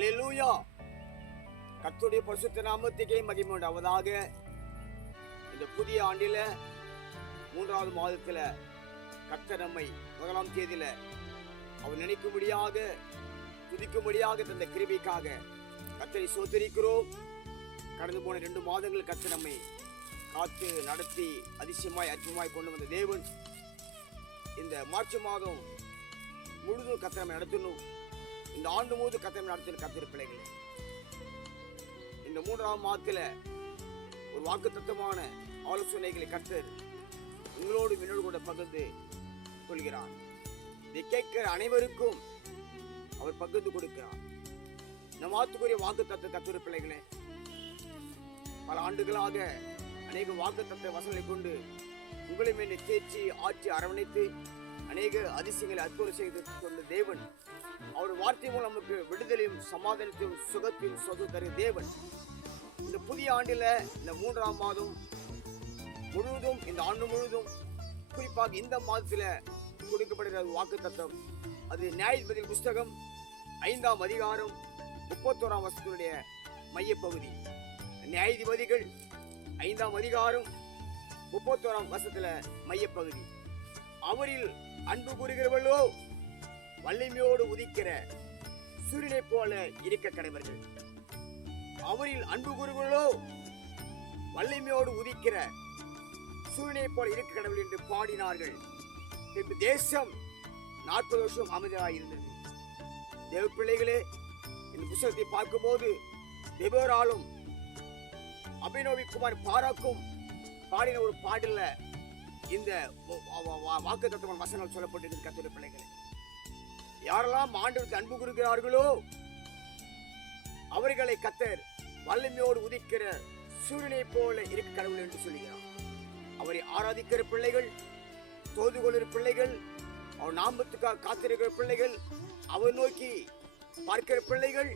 அலையலூயா கத்துடைய பரிசுத்த நாமத்துக்கே மகிமை உண்டாவதாக. இந்த புதிய ஆண்டில் மூன்றாவது மாதத்தில் கத்த நம்மை முதலாம் தேதியில் அவர் நினைக்கும்படியாக துதிக்கும்படியாக தந்த கிருபைக்காக கர்த்தரை சோதரிக்கிறோம் கடந்து போன ரெண்டு மாதங்கள் கத்த நம்மை காத்து நடத்தி அதிசயமாய் அற்புதமாய் கொண்டு வந்த தேவன். இந்த மார்ச் மாதம் முழுதும் கர்த்தர் நம்மை நடத்தணும். இந்த ஆண்டு முழுவதும் கத்தை நடத்தின கத்திர பிள்ளைகள் இந்த மூன்றாம் மாதத்தில் ஒரு வாக்கு தத்துவமான ஆலோசனைகளை கத்தர் உங்களோடு என்னோடு கூட பகிர்ந்து கொள்கிறார். இதை கேட்கிற அனைவருக்கும் அவர் பகிர்ந்து கொடுக்கிறார். இந்த மாத்துக்குரிய வாக்கு தத்துவ கத்திர பிள்ளைகளே பல ஆண்டுகளாக அநேக வாக்கு தத்துவ வசங்களை கொண்டு உங்களை மேலே தேர்ச்சி ஆட்சி அரவணைத்து அநேக அதிசயங்களை அற்புதம் செய்து கொண்ட தேவன் அவர் வார்த்தை மூலம் நமக்கு விடுதலையும் சமாதானத்தையும் சுகத்தையும் சொத்து தரும் தேவன். இந்த புதிய ஆண்டில் இந்த மூன்றாம் மாதம் முழுவதும் இந்த ஆண்டு முழுவதும் குறிப்பாக இந்த மாதத்தில் கொடுக்கப்படுகிற வாக்கு தத்துவம் அது நியாயபதி புஸ்தகம் ஐந்தாம் அதிகாரம் முப்பத்தோராம் வருஷத்தினுடைய மையப்பகுதி. நியாயாதிபதிகள் ஐந்தாம் அதிகாரம் முப்பத்தோராம் வருஷத்துல மையப்பகுதி. அவரில் அன்பு கூறுகிறவர்களோ வலிமையோடு உதிக்கிற சூரியனை போல இருக்க கடவர்கள். அவரில் அன்பு கூறுகிறவர்களோ வலிமையோடு உதிக்கிற சூரியனை போல இருக்க கடவுள் என்று பாடினார்கள். பின்பு தேசம் நாற்பது வருஷம் அமைதியாக இருந்தது. தேவ பிள்ளைகளே இந்த புத்தகத்தை பார்க்கும்போது தேவராலும் அபிநோவி குமார் பாராக்கும் பாடின ஒரு பாடல்ல இந்த வாக்கு தத்துவம் வசனங்கள் சொல்லப்பட்டிருக்கு கத்திர பிள்ளைகளே. யாரெல்லாம் ஆண்டவருக்கு அன்பு கொடுக்கிறார்களோ அவர்களை கத்தர் வல்லமையோடு உதிக்கிற சூரியனை போல இருக்க கடவுள் என்று சொல்கிறார் அவரை ஆராதிக்கிற பிள்ளைகள் தோது கொள்கிற பிள்ளைகள் அவர் நாமத்துக்காக காத்திருக்கிற பிள்ளைகள் அவர் நோக்கி பார்க்கிற பிள்ளைகள்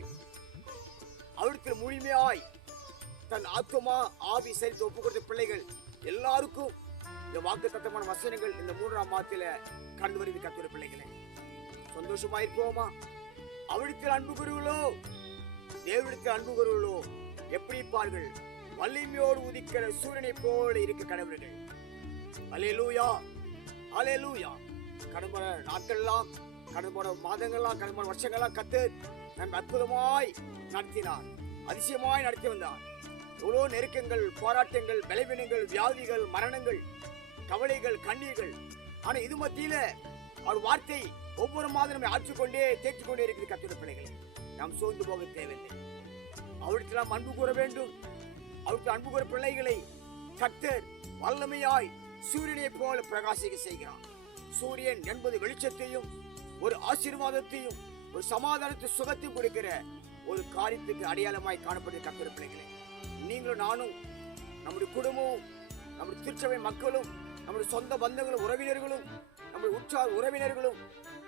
அவருக்கு முழுமையாய் தன் ஆத்மா ஆவி சரித்து ஒப்பு கொடுத்த பிள்ளைகள் எல்லாருக்கும் இந்த வாக்கு தத்தமான வசனங்கள் இந்த மூன்றாம் மாதத்தில் கண்டு வருது கத்துற பிள்ளைகளை. சந்தோஷமாயிருப்போமா அவளுக்கு அன்பு குருகளோ தேவனுக்கு அன்பு குருகளோ எப்படி இருப்பார்கள்? வலிமையோடு உதிக்கிற சூரியனை போல இருக்க கடவுள்கள் அலேலூயா அலேலூயா கடந்த நாட்கள்லாம் கடந்த போன மாதங்கள்லாம் கடந்த போன வருஷங்கள்லாம் கத்து நம் அற்புதமாய் நடத்தினார். அதிசயமாய் நடத்தி வந்தார். எவ்வளோ நெருக்கங்கள் போராட்டங்கள் விளைவினங்கள் வியாதிகள் மரணங்கள் கவலைகள் கண்ணீர்கள். ஆனால் இது மத்தியில் அவர் வார்த்தை ஒவ்வொரு மாதம் நம்மை ஆற்றிக்கொண்டே தேற்றிக் கொண்டே இருக்கிறது கத்துடைய பிள்ளைகளை நாம் சோர்ந்து போக தேவையில்லை. அவருக்கு நாம் அன்பு கூற வேண்டும். அவருக்கு அன்பு கூற பிள்ளைகளை கத்தர் வல்லமையாய் சூரியனை போல பிரகாசிக்க செய்கிறான் சூரியன் என்பது வெளிச்சத்தையும் ஒரு ஆசீர்வாதத்தையும் ஒரு சமாதானத்தை சுகத்தையும் கொடுக்கிற ஒரு காரியத்துக்கு அடையாளமாய் காணப்படுகிற கத்திர பிள்ளைகளை நீங்களும் நானும் நம்முடைய குடும்பமும் நம்முடைய திருச்சபை மக்களும் நம்முடைய சொந்த பந்தங்களும் உறவினர்களும் நம்முடைய உற்சார் உறவினர்களும்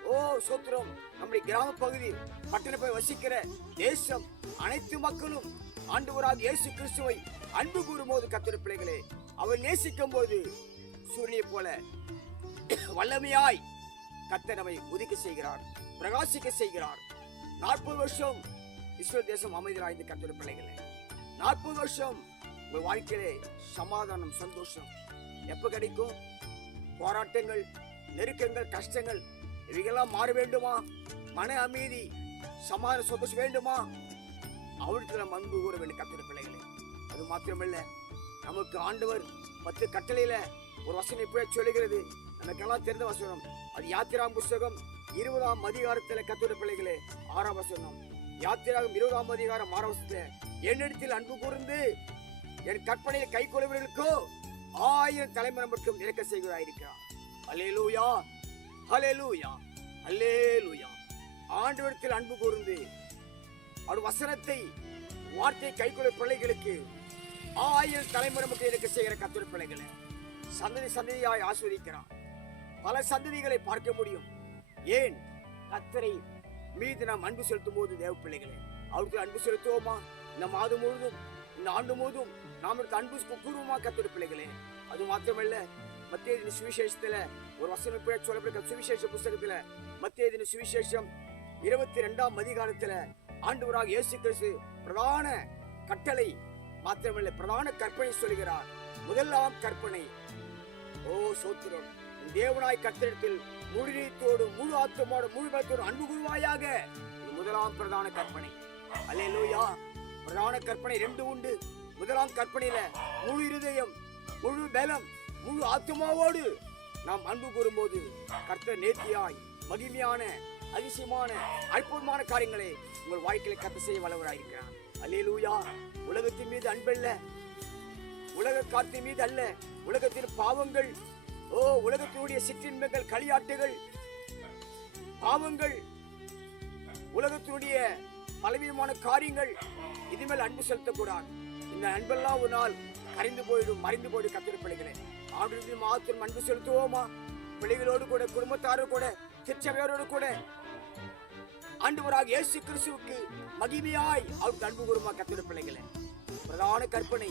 ஓ சோத்திரம் நம்முடைய கிராம பகுதி பட்டண போய் வசிக்கிற தேசம் அனைத்து மக்களும் ஆண்டவராக இயேசு கிறிஸ்துவை அன்பு கூறும்போது கத்திர பிள்ளைகளே அவர் நேசிக்கும் போது சூரியனை போல வல்லமையாய் கத்தனவை நம்மை உதிக்க செய்கிறார் பிரகாசிக்க செய்கிறார். நாற்பது வருஷம் இஸ்ரோ தேசம் அமைதியாய்ந்து கத்திர பிள்ளைகளே நாற்பது வருஷம் உங்கள் வாழ்க்கையிலே சமாதானம் சந்தோஷம் எப்போ கிடைக்கும்? போராட்டங்கள் நெருக்கங்கள் கஷ்டங்கள் இவைகள்லாம் மாற வேண்டுமா? மன அமைதி சமாதான சொகுசு வேண்டுமா? அவருக்கு நம்ம அன்பு கூற வேண்டும் கத்திர பிள்ளைகளே அது மாத்திரமல்ல நமக்கு ஆண்டவர் பத்து கட்டளையில ஒரு வசனம் இப்படியே சொல்லுகிறது. நமக்கெல்லாம் தெரிந்த வசனம். அது யாத்திராம் புஸ்தகம் இருபதாம் அதிகாரத்தில் கத்துட பிள்ளைகளே ஆறாம் வசனம். யாத்திராகம் இருபதாம் அதிகாரம் ஆறாம் வசனத்துல என்னிடத்தில் அன்பு கூர்ந்து என் கற்பனையை கை கொள்வர்களுக்கோ ஆயிரம் தலைமுறை மட்டும் இறக்க செய்வதாயிருக்கிறார். அலையலூயா ஹலேலூயா அல்லேலூயா ஆண்டவரத்தில் அன்பு கூர்ந்து அவர் வசனத்தை வார்த்தை கை கொள்ள பிள்ளைகளுக்கு ஆயிரம் தலைமுறை மட்டும் இருக்க செய்கிற கத்துட பிள்ளைகளை சந்ததி சந்ததியாய் ஆஸ்வதிக்கிறான் பல சந்ததிகளை பார்க்க முடியும். ஏன்? கத்தரை மீது நாம் அன்பு செலுத்தும் போது தேவ பிள்ளைகளை அவருக்கு அன்பு செலுத்துவோமா? இந்த மாதம் முழுதும் இந்த ஆண்டு முழுதும் நாம் அன்பு கூறுவோமா கத்தோட பிள்ளைகளே? அது மாத்திரமல்ல மத்திய தின சுவிசேஷத்துல ஒரு வசனம் பேர் சொல்லப்பட்ட சுவிசேஷ புஸ்தகத்துல மத்திய தின சுவிசேஷம் இருபத்தி ரெண்டாம் அதிகாரத்துல ஆண்டவராக இயேசு கிறிஸ்து பிரதான கட்டளை மாத்திரமல்ல பிரதான கற்பனை சொல்கிறார். முதலாம் கற்பனை. ஓ சோத்திரம் தேவனாய் கத்திரத்தில் முழு நீத்தோடு முழு ஆத்தமோடு முழு பலத்தோடு அன்பு குருவாயாக முதலாம் பிரதான கற்பனை. அல்லேலூயா. பிரதான கற்பனை ரெண்டு உண்டு. முதலாம் கற்பனையில முழு இருதயம் முழு பலம் முழு ஆத்மாவோடு நாம் அன்பு கூறும்போது கர்த்த நேர்த்தியாய் மகிமையான அதிசயமான அற்புதமான காரியங்களை உங்கள் வாழ்க்கையில கத்த செய்ய வல்லவராயிருக்கிறார். அல்லேலூயா. உலகத்தின் மீது அன்பல்ல. உலக காற்றின் மீது அல்ல. உலகத்தின் பாவங்கள். ஓ உலகத்தினுடைய சிற்றின்மைகள் களியாட்டுகள். பாவங்கள். உலகத்தினுடைய பலவீனமான காரியங்கள். இதுமேல் அன்பு செலுத்தக்கூடாது. இந்த அன்பெல்லாம் ஒரு நாள் கரைந்து போயிடும் மறைந்து போயிடும் கத்திருப்பிடுகிறேன் பிள்ளைகளே மாத்திரம் அன்பு செலுத்துவோமா? பிள்ளைகளோடு கூட குடும்பத்தாரோடு கூட திருச்சபையோடு கூட. ஆண்டவராக இயேசு கிறிஸ்துவுக்கு மகிமையாய் அவருக்கு அன்பு கூறுமா கத்திர பிள்ளைகளை. பிரதான கற்பனை.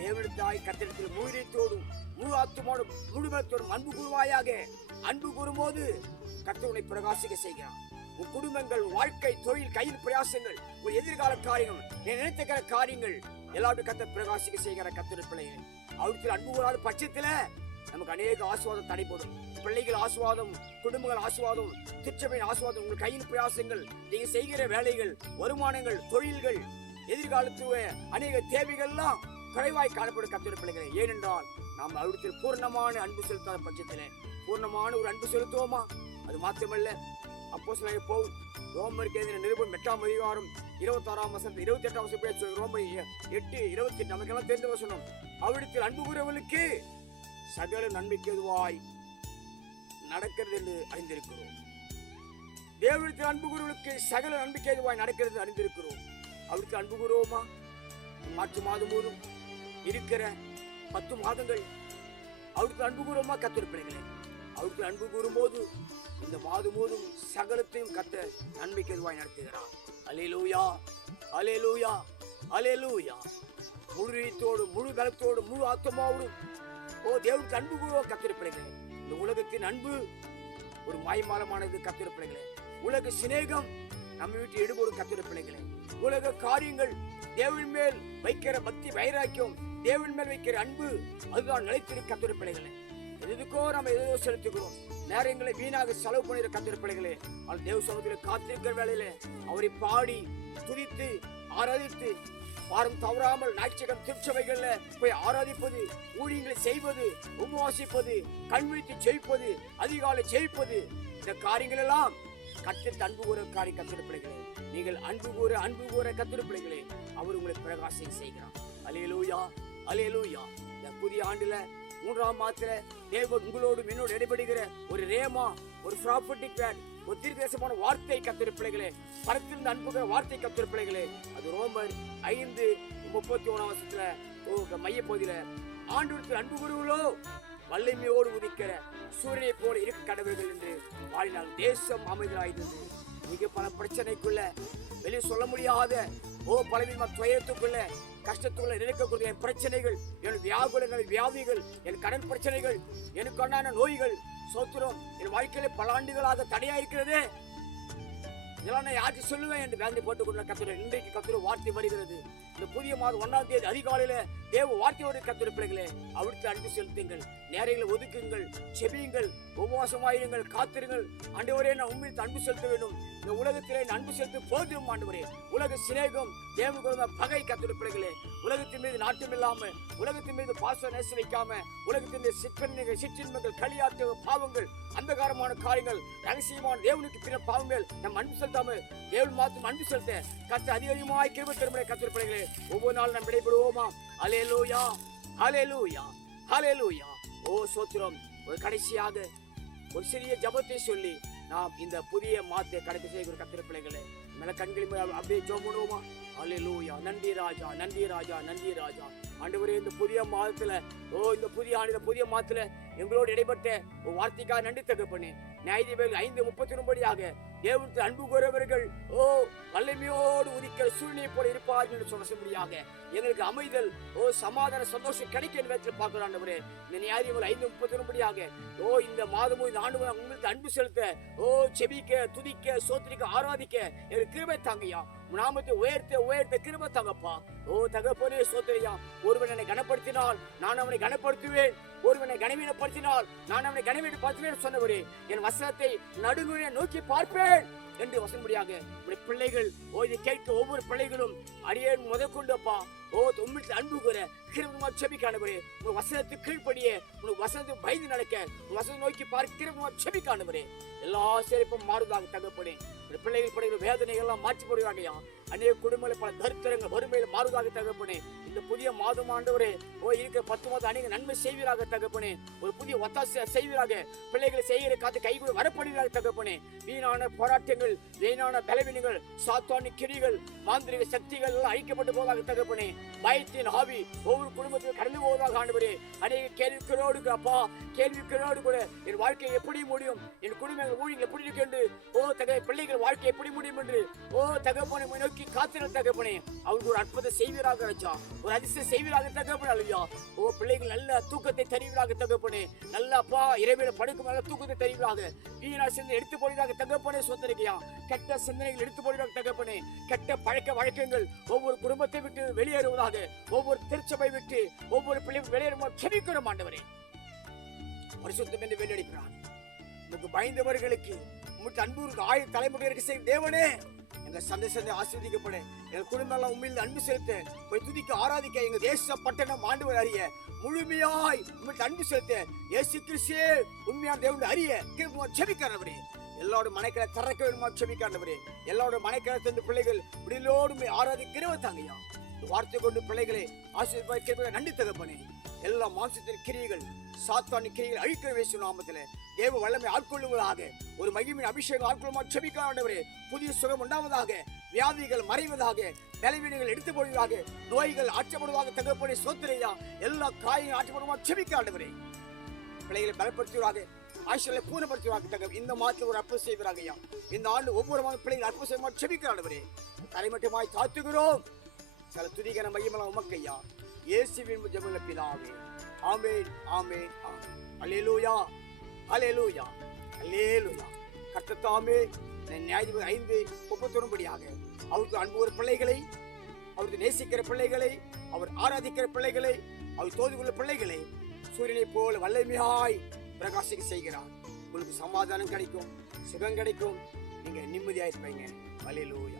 தேவனத்தாய் கத்திரத்தில் முழுத்தோடும் முழு ஆத்துமோடும் முழுமத்தோடும் அன்பு கூறுவாயாக. அன்பு கூறும்போது கத்தவனை பிரகாசிக்க செய்கிறான் உன் குடும்பங்கள் வாழ்க்கை தொழில் கையில் பிரயாசங்கள் உன் எதிர்கால காரியங்கள் நினைத்துக்கிற காரியங்கள் எல்லாத்தையும் கத்த பிரகாசிக்க செய்கிற கத்திர பிள்ளைகளை. அவருக்கு அன்பு கூறாத பட்சத்தில் நமக்கு அநேக ஆசுவாதம் தடைப்படும் பிள்ளைகள் ஆசுவாதம் குடும்பங்கள் ஆசுவாதம் திருச்சபையின் ஆசுவாதம் உங்கள் கையில் பிரயாசங்கள் நீங்க செய்கிற வேலைகள் வருமானங்கள் தொழில்கள் எதிர்காலத்து அநேக தேவைகள்லாம் குறைவாய் காணப்படும் கத்திர பிள்ளைகளே. ஏனென்றால் நாம் அவரிடத்தில் பூர்ணமான அன்பு செலுத்தாத பட்சத்தில் பூர்ணமான ஒரு அன்பு செலுத்துவோமா? அது மாத்திரமல்ல. அப்போ சில போல் ரோமருக்கு எதிர நிருபம் எட்டாம் அதிகாரம் இருபத்தாறாம் வசனம் இருபத்தி எட்டாம் வசனம் இப்படியே எட்டு இருபத்தி எட்டு நமக்கெல்லாம் தெரிந்த வசனம். அவரிடத்தில் அன்பு கூறவர்களுக்கு சகல நன்மைக்கு எதுவாய் நடக்கிறது என்று அறிந்திருக்கிறோம். தேவனத்தில் அன்பு கூறுவர்களுக்கு சகல நன்மைக்கு எதுவாய் நடக்கிறது அறிந்திருக்கிறோம். அவருக்கு அன்பு கூறுவோமா? மார்ச் மாதம் போதும். இருக்கிற பத்து மாதங்கள் அவருக்கு அன்பு கூறுவோமா? கத்திருப்பிள்ளைகளே அவருக்கு அன்பு கூறும்போது சகலத்தையும் கத்த நன்மைக்கு எதுவாய் நடத்துகிறார். அலேலூயா அலேலூயா அலேலூயா முழு ரீத்தோடு முழு பலத்தோடு முழு ஆத்தமாவோடும் ஓ தேவனுக்கு அன்பு கூறுவோம் கத்திருப்பிள்ளைகளே இந்த உலகத்தின் அன்பு ஒரு மாய்மாலமானது கத்திருப்பிள்ளைகளே உலக சிநேகம் நம்ம வீட்டு எடுபோடு கத்திர உலக காரியங்கள் தேவன் மேல் வைக்கிற பக்தி வைராக்கியம் தேவன் மேல் வைக்கிற அன்பு அதுதான் நிலைத்திரு கத்திர எதுக்கோ நம்ம எதோ செலுத்துகிறோம். நேரங்களை வீணாக செலவு பண்ணுற கத்திருப்பிள்ளைகளே அவள் ஆனால் தேவ சமூகத்தில் காத்திருக்கிற வேளையில அவரை பாடி துதித்து ஆராதித்து வாரம் தவறாமல் நாய்ச்சகம் திருச்சபைகள்ல போய் ஆராதிப்பது ஊழியங்களை செய்வது உபவாசிப்பது கண்விழித்து ஜெயிப்பது அதிகாலை ஜெயிப்பது இந்த காரியங்கள் எல்லாம் கத்தில் அன்பு கூற காரி கத்திருப்பிள்ளைகளே நீங்கள் அன்பு கூற அன்பு கூற கத்திருப்பிள்ளைகளே அவர் உங்களை பிரகாசம் செய்கிறார். அலையலூயா அலையலூயா இந்த புதிய ஆண்டுல மூன்றாம் மாதத்துல தேவன் உங்களோடு என்னோடு இடைபடுகிற ஒரு ரேமா ஒரு ப்ராப்பர்ட்டி வேட் ஒரு தீர்க்கதரிசனமான வார்த்தை கத்திர பிள்ளைகளே பரத்திலிருந்து அன்புகிற வார்த்தை கத்திர பிள்ளைகளே அது ரோமர் ஐந்து முப்பத்தி ஒன்றாம் வருஷத்துல மைய பகுதியில ஆண்டு அன்பு குருவலோ வல்லமையோடு உதிக்கிற சூரியனை போல இருக்க கடவுள்கள் என்று வாழினால் தேசம் அமைதியாயிருந்தது மிக பல பிரச்சனைக்குள்ள வெளியே சொல்ல முடியாத ஓ பலவிதமா துயரத்துக்குள்ள கஷ்டத்துக்குள்ள நினைக்கக்கூடிய என் பிரச்சனைகள் என் வியாகுலங்கள் வியாதிகள் என் கடன் பிரச்சனைகள் எனக்குண்டான நோய்கள் சோத்திரம் என் வாழ்க்கையில பல ஆண்டுகளாக தடையா இருக்கிறதே. இதெல்லாம் நான் யாருக்கு சொல்லுவேன் என்று வேந்தை போட்டுக் கொண்ட இன்றைக்கு கத்துற வார்த்தை வருகிறது. இந்த புதிய மாதம் ஒன்றாம் தேதி அதிகாலையில தேவ வார்த்தையோடு கத்துரை பிள்ளைகளே அவருக்கு அன்பு செலுத்துங்கள். நேரங்களை ஒதுக்குங்கள் செபியுங்கள் உபவாசமாயிருங்கள் காத்திருங்கள். ஆண்டவரே நான் உண்மையில் அன்பு செலுத்த வேண்டும். இந்த உலகத்திலே நான் அன்பு செலுத்த போதும் ஆண்டவரே. உலக சிநேகம் தேவ பகை கத்துற பிள்ளைகளே உலகத்தின் மீது நாட்டம் இல்லாம உலகத்தின் மீது பாச நேசம் வைக்காம உலகத்தின் மீது சிற்றின்மைகள் களியாட்டு பாவங்கள் அந்தகாரமான காரியங்கள் ரகசியமான தேவனுக்கு பிற பாவங்கள் நம் அன்பு செலுத்தாம தேவன் மாத்தும் அன்பு செலுத்த கத்த அதிகமாய் கிருப திருமணம் கத்திருப்பிள்ளைகளே ஒவ்வொரு நாள் நாம் விடைபெறுவோமா? அலேலூயா அலே லூயா ஓ சோத்திரம் ஒரு கடைசியாக ஒரு சிறிய ஜபத்தை சொல்லி நாம் இந்த புதிய மாத்திரை கடைசி செய்கிற கத்திர பிள்ளைகளை மேல கண்களின் அப்படியே ஜோம் பண்ணுவோமா? அல்லேலூயா நன்றி ராஜா நன்றி ராஜா நன்றி ராஜா ஆண்டவரே இந்த புதிய மாதத்துல ஓ இந்த புதிய ஆண்டு புதிய மாதத்துல எங்களோடு இடைப்பட்ட வார்த்தைக்காக நன்றி தகப்பனே. நியாயதிபதிகள் ஐந்து முப்பத்தி ஒன்படியாக தேவனுக்கு அன்பு கூறவர்கள் ஓ வல்லமையோடு உதிக்கிற சூழ்நிலை போல இருப்பார்கள் என்று சொல்ல முடியாக எங்களுக்கு அமைதல் ஓ சமாதான சந்தோஷம் கிடைக்கும் என்று பார்க்கிறோம் ஆண்டவரே. இந்த நியாயதிபதிகள் ஐந்து முப்பத்தி ஒன்படியாக ஓ இந்த மாதமும் இந்த ஆண்டு உங்களுக்கு அன்பு செலுத்த ஓ செபிக்க துதிக்க சோத்திரிக்க ஆராதிக்க எனக்கு கிருபை தாங்கய்யா. நாமத்தை உயர்த்த உயர்த்த கிருப தகப்பா. ஓ தகப்பனே சோத்திரியா ஒருவன் என்னை கனப்படுத்தினால் நான் அவனை கனப்படுத்துவேன். ஒருவனை கனவீனப்படுத்தினால் நான் அவனை கனவீனப்படுத்துவேன் சொன்னவரே என் வசனத்தை நடுங்குழ நோக்கி பார்ப்பேன் என்று வசனபடியாக உடைய பிள்ளைகள் ஓ இதை கேட்க ஒவ்வொரு பிள்ளைகளும் அடியேன் முதற்கொண்டு அப்பா ஓ உண்மையில் அன்பு கூற கிருபமா செபிக்கானவரே உன் வசனத்து கீழ்ப்படிய உன் வசனத்து பயந்து நடக்க உன் வசனம் நோக்கி பார்க்க கிருபமா செபிக்கானவரே எல்லா சிறப்பும் மாறுதாக தகப்பனே. பிள்ளைகள் படுகிற வேதனைகள் எல்லாம் மாற்றி போடுவாங்கயா அநேக குடும்பங்கள் பல தரித்திரங்கள் வறுமையில் மாறுதாக தகப்பனே. இந்த புதிய மாதம் ஆண்டவரே ஓ இருக்கிற பத்து மாதம் அநேக நன்மை செய்வீராக தகப்பனே. ஒரு புதிய ஒத்தாசை செய்வீராக. பிள்ளைகளை செய்கிற காத்து கைகூட வரப்படுவீராக தகப்பனே. வீணான போராட்டங்கள் வீணான பலவீனங்கள் சாத்தானி கிரிகள் மாந்திரிக சக்திகள் எல்லாம் அழிக்கப்பட்டு போவதாக தகப்பனே. பயத்தின் ஆவி ஒவ்வொரு குடும்பத்தில் கடந்து போவதாக ஆண்டவரே. அநேக கேள்விகளோடு அப்பா கேள்விகளோடு கூட என் வாழ்க்கை எப்படி முடியும்? என் குடும்பங்கள் ஊழியர்கள் எப்படி இருக்கு என்று? ஓ தக பிள்ளைகள் வாழ்க்கை எப்படி முடியும் என்று? ஓ தகப்பனை நோக்கி காத்திர தகப்பனே. அவருக்கு ஒரு அற்புதம் செய்வீராக வச்சா ஒரு அதிசயம் செய்வீராக தகப்பன அல்லையா? ஓ பிள்ளைகள் நல்ல தூக்கத்தை தருவீராக தகப்பனே. நல்ல அப்பா இறைவில படுக்கும் நல்ல தூக்கத்தை தருவீராக. வீணா சேர்ந்து எடுத்து போடுவதாக தகப்பனே சொந்தரிக்கையா கெட்ட சிந்தனைகள் எடுத்து போடுவதாக தகப்பனே. கெட்ட பழக்க வழக்கங்கள் ஒவ்வொரு குடும்பத்தை விட்டு வெளியேறுவதாக ஒவ்வொரு திருச்சபை விட்டு ஒவ்வொரு பிள்ளையும் வெளியேறும் செபிக்கிறோம் ஆண்டவரே. பரிசுத்தம் என்று வெளியடிக்கிறான் உமக்கு பயந்தவர்களுக்கு உமக்கு அன்புக்கு ஆயுள் தலைமுறையிற்கு செய்யும் தேவனே. எங்க சந்தை சந்தை ஆசீர்வதிக்கப்பட எங்க குடும்பம் எல்லாம் உண்மையில் அன்பு செலுத்த போய் துதிக்க ஆராதிக்க எங்க தேச பட்டணம் ஆண்டவர் அறிய முழுமையாய் உங்களுக்கு அன்பு செலுத்த ஏசு கிறிஸ்தே உண்மையான தேவன் அறிய கிருபமா செபிக்கிறவரே எல்லாரோட மனைக்கிற திறக்க வேணுமா செபிக்காண்டவரே. எல்லாரோட மனைக்கிற தந்து பிள்ளைகள் விடிலோடு ஆராதிக்கிறவ தாங்கய்யா வார்த்தை கொண்டு பிள்ளைகளை ஆசீர்வாதிக்கிறவங்க நன்றி தகப்பனே. எல்லா மாம்சத்தின் கிரியைகள் சாத்தானி கிரியைகள் அழிக்கிற வேசு நாமத்தில். தேவ வல்லமை ஆட்கொள்ளுவதாக ஒரு மகிமின் அபிஷேகம் ஆட்கொள்ளுமா செபிக்காண்டவரே புதிய சுகம் உண்டாவதாக வியாதிகள் மறைவதாக பலவீனங்கள் எடுத்து போடுவதாக நோய்கள் ஆற்றப்படுவதாக தகப்பனே சோத்திரையா எல்லா காயும் ஆற்றப்படுமா செபிக்க ஆண்டவரே பிள்ளைகளை பலப்படுத்துவதாக ஆசிரியர்களை பூர்ணப்படுத்துவாங்க தக இந்த மாதத்தில் ஒரு அற்புதம் செய்வராக ஐயா. இந்த ஆண்டு ஒவ்வொரு மாதம் பிள்ளைகள் அற்புதம் செய்ய செபிக்க ஆண்டவரே தரைமட்டமாய் காத்துகிறோம் சில துதிகன மையமெல்லாம் உமக்கையா இயேசுவின் ஜெபல பிதாவே. ஆமேன் ஆமேன் ஆமேன். அலேலூயா அலேலூயா அலேலூயா கர்த்தத்தாமே நியாயதிபதி ஐந்து முப்பத்தொன்படியாக அவருக்கு அன்பு ஒரு பிள்ளைகளை அவருக்கு நேசிக்கிற பிள்ளைகளை அவர் ஆராதிக்கிற பிள்ளைகளை அவர் தோதுகுள்ள பிள்ளைகளை சூரியனை போல் வல்லமையாய் பிரகாசிக்க செய்கிறார். உங்களுக்கு சமாதானம் கிடைக்கும் சுகம் கிடைக்கும். நீங்க நிம்மதியாக இருப்பீங்க. அல்லேலூயா